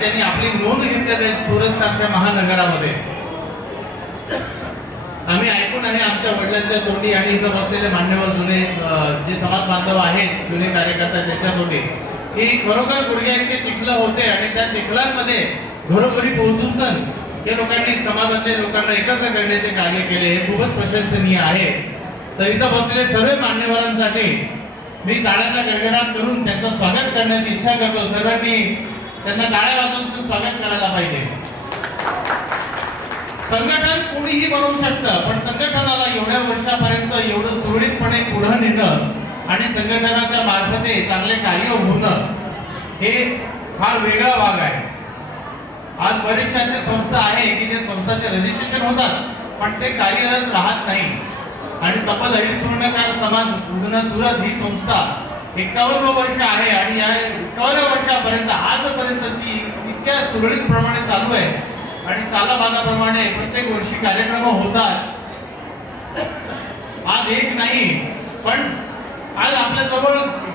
त्यांनी आपली नोंद घेतली आहे सुरत सारख्या महानगरामध्ये. आम्ही ऐकून आहे आमच्या वडिलांच्या तोंडी आणि इथं बसलेले मान्यवर जुने जे समाज बांधव आहेत, जुने कार्यकर्ते त्यांच्या तोंडी, की खरोखर गुडघ्या इतके चिखलं होते आणि त्या चिखलांमध्ये घरोघरी पोहोचून सण या लोकांनी समाजाच्या लोकांना एकत्र करण्याचे कार्य केले, हे खूपच प्रशंसनीय आहे. तर इथं बसलेले सर्व मान्यवरांसाठी मी टाळ्याचा गडगडाट करून त्यांचं स्वागत करण्याची इच्छा करतो. सर्वांनी त्यांना टाळ्या वाजवून स्वागत करायला पाहिजे. संघटन कोणीही बनवू शकतं, पण संघटनाला एवढ्या वर्षापर्यंत एवढं सुरळीतपणे पुढे नेणं आणि संघटनाच्या मार्फते चांगले कार्य होणं हे फार वेगळा भाग आहे. आज बरेचसे असे संस्था आहे की जे संस्थाचे रजिस्ट्रेशन होतात पण ते कार्यरत राहत नाही. आणि तब्बल हरिस्वर्णकार समाज उधना सुरत ही संस्था 51 वर्ष आहे आणि या 51 वर्षापर्यंत आजपर्यंत ती इतक्या सुरळीत प्रमाणे चालू आहे आणि चालाबाजाप्रमाणे प्रत्येक वर्षी कार्यक्रम होतात. आज एक नाही पण आज आपल्या जवळ